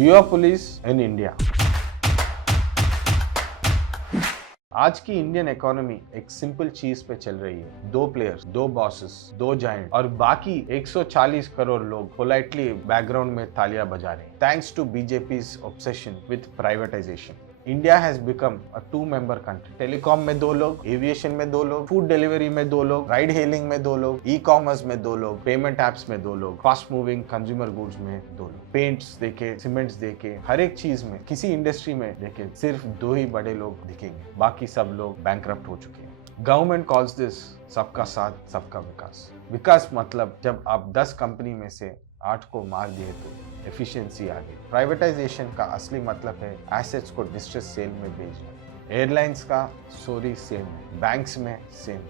Duopolies in India। आज की Indian economy एक सिंपल चीज पे चल रही है। दो प्लेयर्स, दो बॉसेस, दो जायंट और बाकी 140 करोड़ लोग पोलाइटली बैकग्राउंड में तालियां बजा रहे हैं। थैंक्स टू बीजेपी's obsession with privatization, India has become a 2-member country. Telecom में 2 लोग, एविएशन में 2 लोग, फूड डिलीवरी में 2 लोग, राइड हेलिंग में 2 लोग, ई कॉमर्स में 2 लोग, पेमेंट एप्स में 2 लोग, फास्ट मूविंग कंज्यूमर गुड्स में 2 लोग। पेंट्स देखे, सीमेंट्स देखे, हर एक चीज में, किसी इंडस्ट्री में देखे, सिर्फ 2 ही बड़े लोग दिखेंगे, बाकी सब लोग बैंकरप्ट हो चुके हैं। गवर्नमेंट कॉल्स दिस सबका साथ सबका विकास। विकास मतलब जब आप 10 कंपनी में से 8 को मार दिए तो एफिशिएंसी आ गई। प्राइवेटाइजेशन का असली मतलब है एसेट्स को डिस्ट्रेस सेल में बेचना। एयरलाइंस का स्टोरी सेम है, बैंक्स में सेम।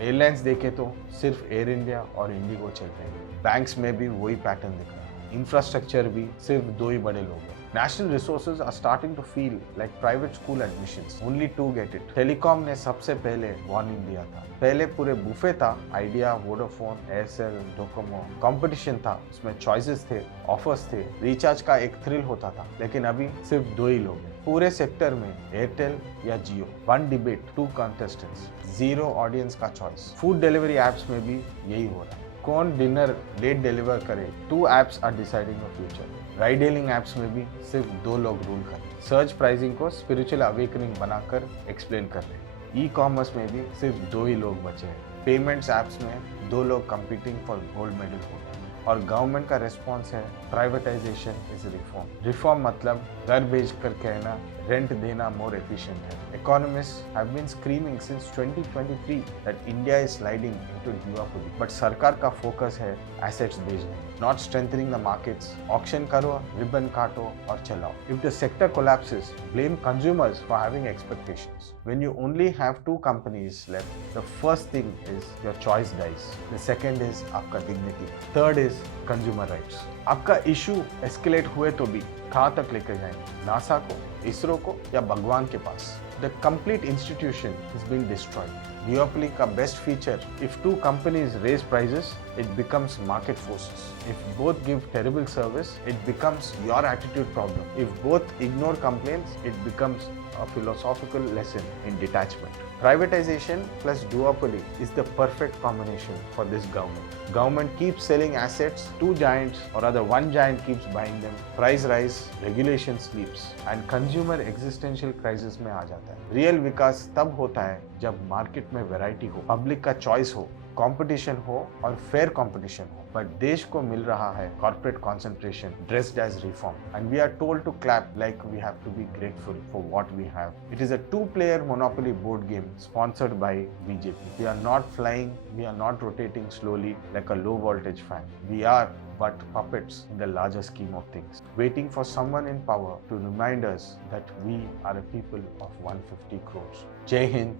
एयरलाइंस देखे तो सिर्फ एयर इंडिया और इंडिगो चल रहे हैं, बैंक्स में भी वही पैटर्न दिख रहा है। इंफ्रास्ट्रक्चर भी सिर्फ 2 ही बड़े लोग हैं। National resources are starting to feel like private school admissions, only to get it। Telecom ने सबसे पहले वार्निंग दिया था। पहले पूरे बुफे था, idea, Vodafone, Aircel, Docomo. Competition था, उसमें चॉइसेस थे, ऑफर्स थे, रिचार्ज का एक थ्रिल होता था। लेकिन अभी सिर्फ 2 ही लोग हैं पूरे सेक्टर में, एयरटेल या जियो। 1 डिबेट, 2 कंटेस्टेंट्स, 0 ऑडियंस का चॉइस। फूड डिलीवरी एप्स में भी यही हो रहा है। कौन डिनर लेट डिलीवर करे, 2 apps are deciding the future. Ride hailing apps में भी सिर्फ 2 लोग रूल कर रहे हैं। सर्च प्राइसिंग को स्पिरिचुअल अवेकनिंग बनाकर एक्सप्लेन कर रहे हैं। ई कॉमर्स में भी सिर्फ 2 ही लोग बचे हैं। पेमेंट्स एप्स में 2 लोग कंपीटिंग फॉर गोल्ड मेडल हो रहे हैं। और गवर्नमेंट का रिस्पॉन्स है प्राइवेटाइजेशन इज रिफॉर्म। रिफॉर्म मतलब घर बेच कर कहना रेंट देना मोर एफिशिएंट है। Economists have been screaming since 2023 that India is sliding into duopoly, but सरकार का फोकस है एसेट्स बेचने, not strengthening the markets. Auction करो, रिबन काटो और चलाओ। If the sector collapses, blame consumers for having expectations. When you only have 2 companies left, the first thing is your choice dies. The second is आपका dignity. Third is consumer rights. आपका issue escalate हुए तो भी कहाँ तक लेकर जाएंगे? NASA को, इसरो को या भगवान के पास? The complete institution is being destroyed. Duopoly का best feature, if 2 companies raise prices, it becomes market forces. If both give terrible service, it becomes your attitude problem. If both ignore complaints, it becomes a philosophical lesson in detachment. Privatization plus duopoly is the perfect combination for this government. Government keeps selling assets, 2 giants or rather 1 giant keeps buying them. Price rise, regulation sleeps and consumer existential crisis में आ जाता है। Real विकास तब होता है जब market में variety हो, public का चॉइस हो, कंपटीशन हो और फेयर कंपटीशन हो। बट देश को मिल रहा है corporate concentration dressed as reform and we are told to clap like we have to be grateful for what we have. It is a 2-player monopoly board game sponsored by BJP. We are not flying, we are not rotating slowly like a low voltage fan. We are but puppets in the larger scheme of things, waiting for someone in power to remind us that we are a people of 150 crores. Jai Hind,